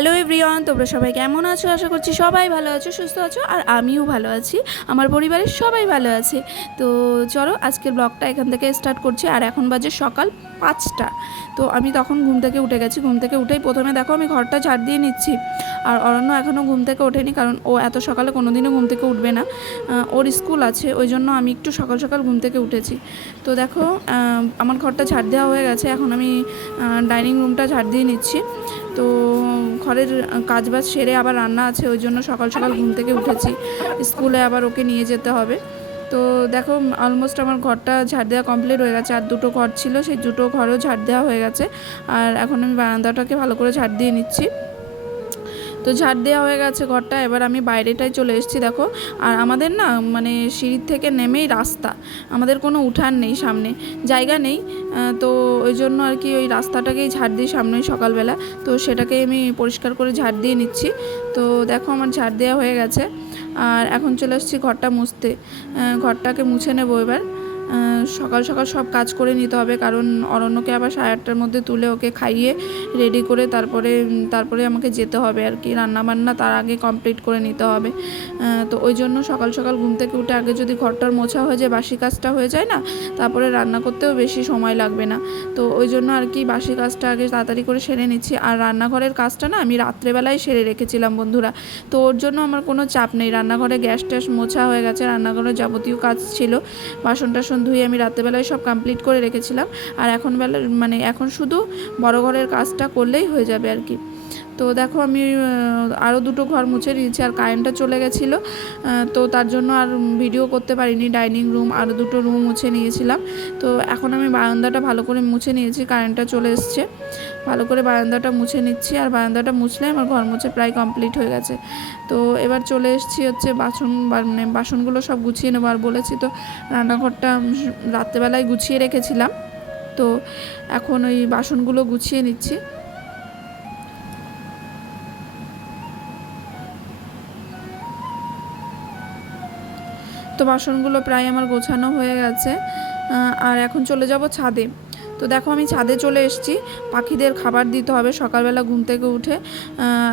Hello everyone, তোমরা সবাই কেমন আছো? আশা করছি সবাই ভালো আছো, সুস্থ আছো, আর আমিও ভালো আছি। আমার পরিবারের সবাই ভালো আছে। তো চলো আজকের ব্লগটা এখান থেকে স্টার্ট করছি। আর এখন বাজে সকাল 5টা। তো আমি তখন ঘুম থেকে উঠে গেছি। ঘুম থেকে উঠেই প্রথমে দেখো আমি ঘরটা ঝাড় দিয়ে নিচ্ছি। আর অরণ্য এখনও ঘুম থেকে ওঠেনি, কারণ ও এত সকালে কোনো দিনও ঘুম থেকে উঠবে না। ওর স্কুল আছে, ওই জন্য আমি একটু সকাল সকাল ঘুম থেকে উঠেছি। তো দেখো আমার ঘরটা ঝাড় দেওয়া হয়ে গেছে। এখন আমি ডাইনিং রুমটা ঝাড় দিয়ে নিচ্ছি। তো ঘরের কাজবাজ সেরে আবার রান্না আছে, ওই জন্য সকাল সকাল ঘুম থেকে উঠেছি। স্কুলে আবার ওকে নিয়ে যেতে হবে। তো দেখো অলমোস্ট আমার ঘরটা ঝাড় দেওয়া কমপ্লিট হয়ে গেছে। আর দুটো ঘর ছিল, সেই দুটো ঘরেও ঝাড় দেওয়া হয়ে গেছে। আর এখন আমি বারান্দাটাকে ভালো করে ঝাড় দিয়ে নিচ্ছি। তো ঝাড় দেওয়া হয়ে গেছে ঘরটা। এবার আমি বাইরেটায় চলে এসেছি দেখো। আর আমাদের না মানে সিঁড়ির থেকে নেমেই রাস্তা, আমাদের কোনো উঠান নেই, সামনে জায়গা নেই। তো ওই জন্য আর কি ওই রাস্তাটাকেই ঝাড় দিই সামনেই সকালবেলা। তো সেটাকে আমি পরিষ্কার করে ঝাড় দিয়ে নিচ্ছি। তো দেখো আমার ঝাড় দেওয়া হয়ে গেছে। আর এখন চলে এসেছি ঘরটা মুছতে। ঘরটাকে মুছে নেবো এবার। সকাল সকাল সব কাজ করে নিতে হবে, কারণ অরণ্যকে আবার 8:30টার মধ্যে তুলে ওকে খাইয়ে রেডি করে তারপরে আমাকে যেতে হবে আর কি। রান্নাবান্না তার আগে কমপ্লিট করে নিতে হবে। তো ওই জন্য সকাল সকাল ঘুম থেকে উঠে আগে যদি ঘরটার মোছা হয়ে যায়, বাসি কাজটা হয়ে যায় না, তারপরে রান্না করতেও বেশি সময় লাগবে না। তো ওই জন্য আর কি বাসি কাজটা আগে তাড়াতাড়ি করে সেরে নিচ্ছি। আর রান্নাঘরের কাজটা না আমি রাত্রেবেলায় সেরে রেখেছিলাম বন্ধুরা। তো ওর জন্য আমার কোনো চাপ নেই। রান্নাঘরে গ্যাস ট্যাস মোছা হয়ে গেছে, রান্নাঘরে যাবতীয় কাজ ছিল, বাসন টাসন ধুয়ে আমি রাত্রেবেলায় সব কমপ্লিট করে রেখেছিলাম। আর এখন শুধু বড় ঘরের কাজটা করলেই হয়ে যাবে আর কি। তো দেখো আমি আরও দুটো ঘর মুছে নিয়েছি। আর কারেন্টটা চলে গেছিলো, তো তার জন্য আর ভিডিও করতে পারিনি। ডাইনিং রুম আরও দুটো রুম মুছে নিয়েছিলাম। তো এখন আমি বারান্দাটা ভালো করে মুছে নিয়েছি, কারেন্টটা চলে এসছে। ভালো করে বারান্দাটা মুছে নিচ্ছি। আর বারান্দাটা মুছলে আমার ঘর মুছে প্রায় কমপ্লিট হয়ে গেছে। তো এবার চলে এসেছি হচ্ছে বাসনগুলো সব গুছিয়ে নেবো। আর বলেছি তো রান্নাঘরটা রাত্রেবেলায় গুছিয়ে রেখেছিলাম। তো এখন ওই বাসনগুলো গুছিয়ে নিচ্ছি। তো বাসনগুলো প্রায় আমার গোছানো হয়ে গেছে। আর এখন চলে যাব ছাদে। তো দেখো আমি ছাদে চলে এসেছি। পাখিদের খাবার দিতে হবে সকালবেলা ঘুম থেকে উঠে।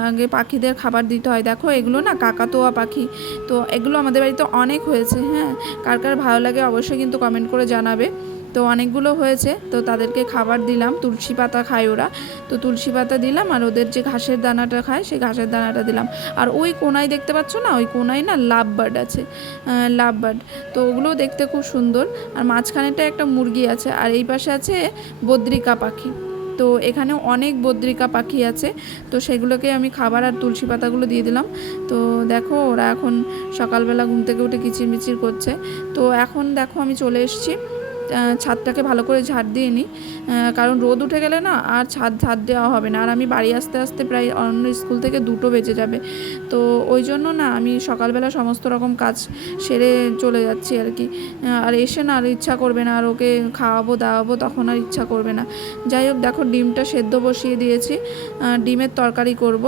আগে পাখিদের খাবার দিতে হয়। দেখো এগুলো না কাকাতুয়া পাখি। তো এগুলো আমাদের বাড়িতে অনেক হয়েছে। হ্যাঁ, কার কার ভালো লাগে অবশ্যই কিন্তু কমেন্ট করে জানাবে। তো অনেকগুলো হয়েছে, তো তাদেরকে খাবার দিলাম। তুলসী পাতা খায় ওরা, তো তুলসী পাতা দিলাম। আর ওদের যে ঘাসের দানাটা খায় সেই ঘাসের দানাটা দিলাম। আর ওই কোনায় দেখতে পাচ্ছ না, ওই কোনায় না লাভ বার্ড আছে, লাভ বার্ড। তো ওগুলোও দেখতে খুব সুন্দর। আর মাঝখানেটা একটা মুরগি আছে। আর এই পাশে আছে বদ্রিকা পাখি। তো এখানে অনেক বদ্রিকা পাখি আছে। তো সেগুলোকে আমি খাবার আর তুলসী পাতাগুলো দিয়ে দিলাম। তো দেখো ওরা এখন সকালবেলা ঘুম থেকে উঠে কিচিরমিচির করছে। তো এখন দেখো আমি চলে এসেছি ছাদটাকে ভালো করে ঝাড় দিয়ে নিই, কারণ রোদ উঠে গেলে না আর ঝাড় দেওয়া হবে না। আর আমি বাড়ি আসতে আসতে প্রায় অন্য স্কুল থেকে 2টো বেজে যাবে। তো ওই জন্য না আমি সকালবেলা সমস্ত রকম কাজ সেরে চলে যাচ্ছি আর কি। আর এসে না আর ইচ্ছা করবে না, আর ওকে খাওয়াবো দাওয়াবো তখন আর ইচ্ছা করবে না। যাই হোক দেখো ডিমটা সেদ্ধ বসিয়ে দিয়েছি, ডিমের তরকারি করব।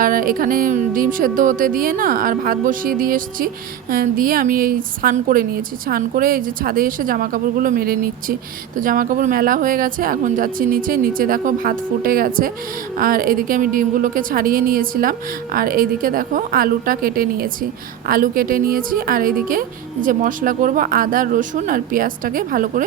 আর এখানে ডিম সেদ্ধ হতে দিয়ে না আর ভাত বসিয়ে দিয়ে এসেছি। দিয়ে আমি এই স্নান করে নিয়েছি। স্নান করে এই যে ছাদে এসে জামাকাপড়গুলো মেলে নিচ্ছি। তো জামাকাপড় মেলা হয়ে গেছে, এখন যাচ্ছি নিচে দেখো ভাত ফুটে গেছে। আর এদিকে আমি ডিমগুলোকে ছাড়িয়ে নিয়েছিলাম। আর এইদিকে দেখো আলুটা কেটে নিয়েছি, আলু কেটে নিয়েছি। আর এইদিকে যে মশলা করব, আদা রসুন আর পেঁয়াজটাকে ভালো করে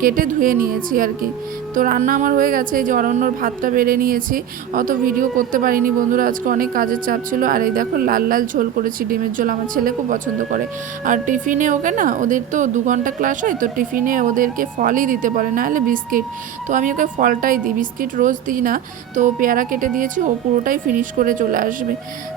কেটে ধুয়ে নিয়েছি আর কি। তো রান্না আমার হয়ে গেছে। এই যে অরণ্যর ভাতটা বেড়ে নিয়েছি। অত ভিডিও করতে পারিনি বন্ধুরা, আজকে অনেক কাজের চাপ ছিল। আর এই দেখো লাল লাল ঝোল করেছি, ডিমের ঝোল। আমার ছেলে খুব পছন্দ করে। আর টিফিনে ওকে না, ওদের তো 2 ঘন্টা ক্লাস হয়, তো টিফিনে ওদেরকে ফলই দিতে বলে, না হলে বিস্কিট। তো আমি ওকে ফলটাই দিই, বিস্কিট রোজ দিই না। তো পেয়ারা কেটে দিয়েছি, ও পুরোটাই ফিনিশ করে চলে আসবে।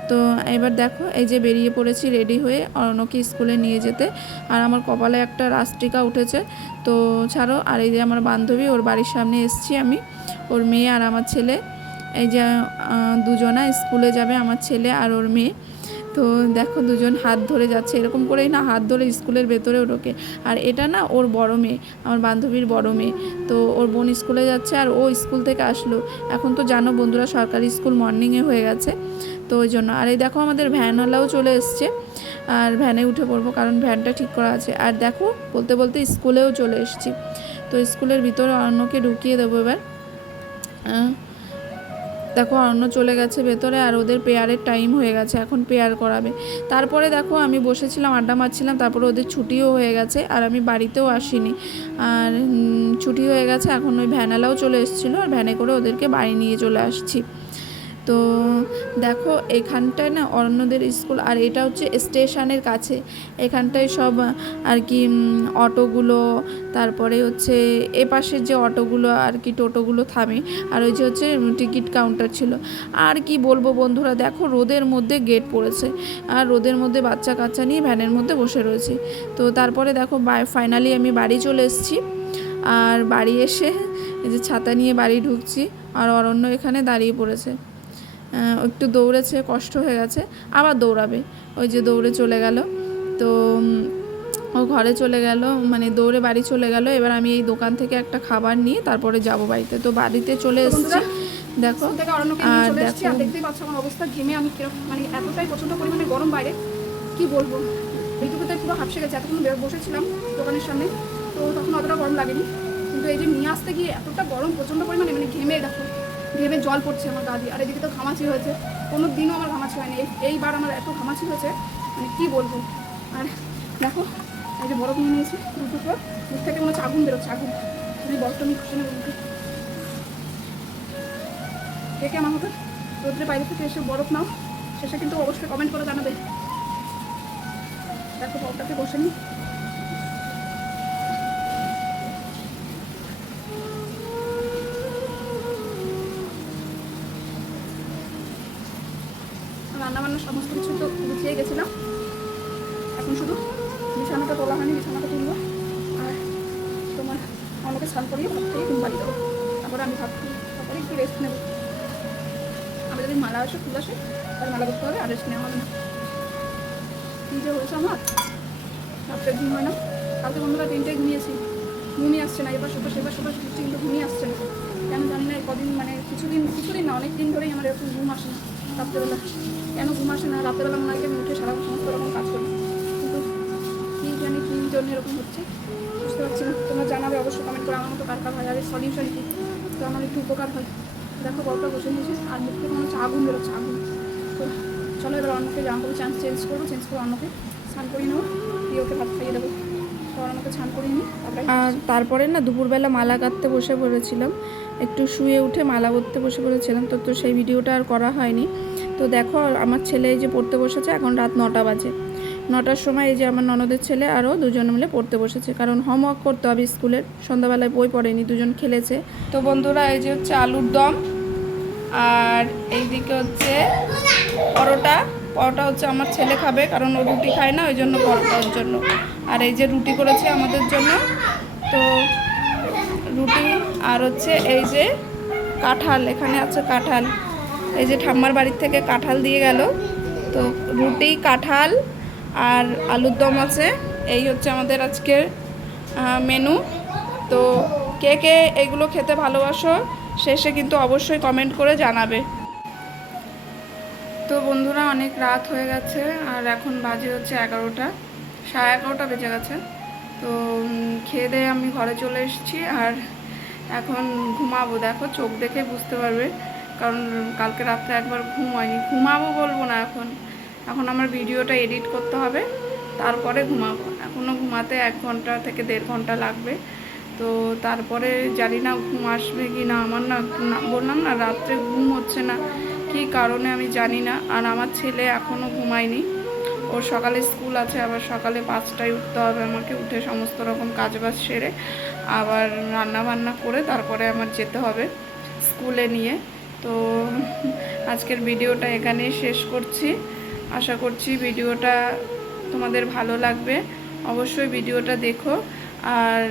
তো এবার দেখো এই যে বেরিয়ে পড়েছি রেডি হয়ে অরণ্যকে স্কুলে নিয়ে যেতে। আর আমার কপালে একটা রাস্টিকা উঠেছে। তো ছাড়ো। আর এই যে আমার বান্ধবী, ওর বাড়ির সামনে এসেছি আমি, ওর মেয়ে আর আমার ছেলে। এই যে দুজনা স্কুলে যাবে, আমার ছেলে আর ওর মেয়ে। তো দেখো দুজন হাত ধরে যাচ্ছে, এরকম করেই না হাত ধরে স্কুলের ভেতরেও ঢোকে। আর এটা না ওর বড় মেয়ে, আমার বান্ধবীর বড় মেয়ে। তো ওর বোন স্কুলে যাচ্ছে আর ও স্কুল থেকে আসলো। এখন তো জানো বন্ধুরা সরকারি স্কুল মর্নিংয়ে হয়ে গেছে, তো ওই জন্য। আর এই দেখো আমাদের ভ্যানওয়ালাও চলে এসছে। আর ভ্যানে উঠে পড়বো, কারণ ভ্যানটা ঠিক করা আছে। আর দেখো বলতে বলতে স্কুলেও চলে এসেছি। তো স্কুলের ভিতরে অন্যকে ঢুকিয়ে দেবো এবার। দেখো অন্য চলে গেছে ভেতরে, আর ওদের পেয়ারের টাইম হয়ে গেছে, এখন পেয়ার করাবে। তারপরে দেখো আমি বসেছিলাম, আড্ডা মারছিলাম, তারপরে ওদের ছুটিও হয়ে গেছে, আর আমি বাড়িতেও আসিনি। আর ছুটি হয়ে গেছে, এখন ওই ভ্যানালাও চলে এসেছিলো, আর ভ্যানে করে ওদেরকে বাড়ি নিয়ে চলে আসছি। তো দেখো এখানটায় না অরণ্যদের স্কুল, আর এটা হচ্ছে স্টেশনের কাছে। এখানটায় সব আর কি অটোগুলো, তারপরে হচ্ছে এ পাশের যে অটোগুলো আর কি টোটোগুলো থামে, আর ওই যে হচ্ছে টিকিট কাউন্টার ছিল। আর কি বলবো বন্ধুরা, দেখো রোদের মধ্যে গেট পড়েছে, আর রোদের মধ্যে বাচ্চা কাচ্চা নিয়ে ভ্যানের মধ্যে বসে রয়েছি। তো তারপরে দেখো ফাইনালি আমি বাড়ি চলে এসেছি। আর বাড়ি এসে এই যে ছাতা নিয়ে বাড়ি ঢুকছি, আর অরণ্য এখানে দাঁড়িয়ে পড়েছে। একটু দৌড়েছে, কষ্ট হয়ে গেছে, আবার দৌড়াবে, ওই যে দৌড়ে চলে গেল। তো ও ঘরে চলে গেল, মানে দৌড়ে বাড়ি চলে গেল। এবার আমি এই দোকান থেকে একটা খাবার নিয়ে তারপরে যাব বাড়িতে। তো বাড়িতে চলে এসেছি, দেখো। আর দেখো দেখতেই পাচ্ছ আমার অবস্থা, ঘেমে আমি কিরকম, মানে এতটাই প্রচণ্ড পরিমাণে গরম বাইরে, কি বলবো। এইটুকুতে পুরো হাঁপসে গেছে। এতক্ষণ বসেছিলাম দোকানের সামনে, তো তখন অতটা গরম লাগেনি, কিন্তু এই যে নিয়ে আসতে গিয়ে এতটা গরম প্রচণ্ড পরিমাণে, মানে ঘেমে দেখো, ঘেমে জল পড়ছে আমার গা দিয়ে। আর এদিকে তো ঘামাচি হয়েছে, কোনো দিনও আমার ঘামাচি হয়নি, এইবার আমার এত ঘামাচি হয়েছে, মানে কী বলবো। আর দেখো এই যে বরফ নিয়ে নিয়েছি দুটো পর, মুখ থেকে মনে হচ্ছে আগুন বেরোচ্ছে, আগুন। তুমি বরফটা নিয়ে খুশি নেবো মুখে। কে কে আমার মতো রোদ্রে বাইরে থেকে এসে বরফ নাও, শেষে কিন্তু অবশ্যই কমেন্ট করে জানাবে। দেখো বরফটাকে বসে নিই। রান্নাবান্না সমস্ত কিছু তো গুছিয়ে গেছিলাম, এখন শুধু বিছানাটা তোলা হয়নি, বিছানাটা তুলবো। আর তোমার আমাকে স্নান করিয়ে ভাত থেকে ঘুম পাড়িয়ে দেবো, তারপরে আমি ভাত খাবো, তারপরে একটু রেস্ট নেবো। আমি যদি মালা আসে ফুল আসে তাহলে মালা করতে হবে, আর রেস্ট নেওয়া হবে না। কী যে হয়েছে আমার, রাত্রে ঘুম হয় না। কালকে বন্ধুরা 3টায় ঘুমিয়েছি, ঘুমিয়ে আসছে না, এবার সেবার কিন্তু ঘুমিয়ে আসছে না, কেন জানি না। কদিন মানে কিছুদিন না, অনেক দিন ধরেই আমার এরকম ঘুম আসে না রাত্রেবেলা। কেন ঘুম আসে না রাত্রেবেলা, মনে হয় আমি উঠে সারা সমস্ত রকম কাজ করি, কিন্তু কী জানি কী জন্য এরকম হচ্ছে বুঝতে পারছি না। তোমরা জানাবে অবশ্যই কমেন্ট করে আমার মতো কার কার হয়, আর এই সলিউশন কী, তো আমার একটু উপকার হয়। দেখো বরফটা বসে নিয়েছি, আর মুখ থেকে মনে হচ্ছে আগুন বেরোচ্ছে, আগুন। তো চলো এবার অন্যকে জামা কাপড় চেঞ্জ করবো, চেঞ্জ করে অন্যকে স্নান করিয়ে নেবো, দিয়ে ওকে ভাত খাইয়ে দেবো। আমাকে স্নান করিয়ে নিই। আর তারপরে না দুপুরবেলা মালা কাটতে বসে পড়েছিলাম, একটু শুয়ে উঠে মালা করতে বসে পড়েছিলাম, তো সেই ভিডিওটা আর করা হয়নি। তো দেখো আমার ছেলে এই যে পড়তে বসেছে, এখন রাত 9টা বাজে। 9টার সময় এই যে আমার ননদের ছেলে আরও দুজন মিলে পড়তে বসেছে, কারণ হোমওয়ার্ক করতে হবে স্কুলের। সন্ধ্যাবেলায় বই পড়েনি, দুজন খেলেছে। তো বন্ধুরা এই যে হচ্ছে আলুর দম, আর এইদিকে হচ্ছে পরোটা হচ্ছে আমার ছেলে খাবে, কারণ ও রুটি খায় না, ওই জন্য পরোটার জন্য। আর এই যে রুটি করেছে আমাদের জন্য, তো রুটি। আর হচ্ছে এই যে কাঁঠাল, এখানে আছে কাঁঠাল, এই যে ঠাম্মার বাড়ির থেকে কাঁঠাল দিয়ে গেল। তো রুটি, কাঁঠাল আর আলুর দম আছে। এই হচ্ছে আমাদের আজকের মেনু। তো কে কে এগুলো খেতে ভালোবাসো শেষে কিন্তু অবশ্যই কমেন্ট করে জানাবে। তো বন্ধুরা অনেক রাত হয়ে গেছে, আর এখন বাজে হচ্ছে 11টা, 11:30 বেজে গেছে। তো খেয়ে দিয়ে আমি ঘরে চলে এসেছি, আর এখন ঘুমাবো। দেখো চোখ দেখে বুঝতে পারবে, কারণ কালকে রাত্রে একবার ঘুম হয়নি। ঘুমাবো বলবো না, এখন আমার ভিডিওটা এডিট করতে হবে, তারপরে ঘুমাবো। এখনও ঘুমাতে 1 ঘন্টা থেকে 1.5 ঘন্টা লাগবে। তো তারপরে জানি না ঘুম আসবে কি না। আমার না বললাম না রাত্রে ঘুম হচ্ছে না, কী কারণে আমি জানি না। আর আমার ছেলে এখনও ঘুমায়নি, ওর সকালে স্কুল আছে, আবার সকালে 5টায় উঠতে হবে আমাকে। উঠে সমস্ত রকম কাজবাজ সেরে আবার রান্না বান্না করে তারপরে আমার যেতে হবে স্কুলে নিয়ে। তো আজকের ভিডিওটা এখানেই শেষ করছি। আশা করছি ভিডিওটা তোমাদের ভালো লাগবে, অবশ্যই ভিডিওটা দেখো। আর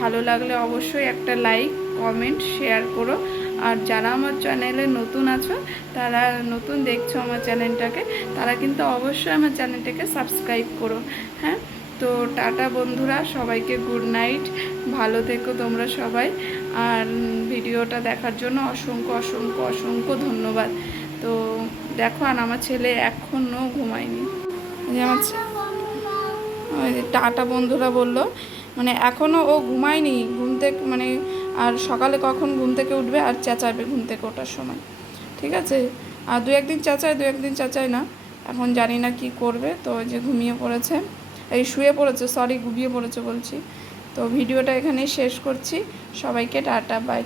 ভালো লাগলে অবশ্যই একটা লাইক, কমেন্ট, শেয়ার করো। আর যারা আমার চ্যানেলে নতুন আছো, তারা নতুন দেখছো আমার চ্যানেলটাকে, তারা কিন্তু অবশ্যই আমার চ্যানেলটাকে সাবস্ক্রাইব করো। হ্যাঁ, তো টাটা বন্ধুরা, সবাইকে গুড নাইট, ভালো থেকো তোমরা সবাই। আর ভিডিওটা দেখার জন্য অসংখ্য অসংখ্য অসংখ্য ধন্যবাদ। তো দেখো, আর আমার ছেলে এখনও ঘুমায়নি, যে আমার টাটা বন্ধুরা বললো, মানে এখনও ও ঘুমায়নি ঘুম থেকে, মানে আর সকালে কখন ঘুম থেকে উঠবে আর চেঁচাবে ঘুম থেকে ওঠার সময়। ঠিক আছে। আর দু একদিন চেঁচায় না, এখন জানি না কি করবে। তো ওই যে ঘুমিয়ে পড়েছে, এই শুয়ে পড়েছে, সরি ঘুমিয়ে পড়েছে বলছি। তো ভিডিওটা এখানেই শেষ করছি। সবাইকে টাটা বাই।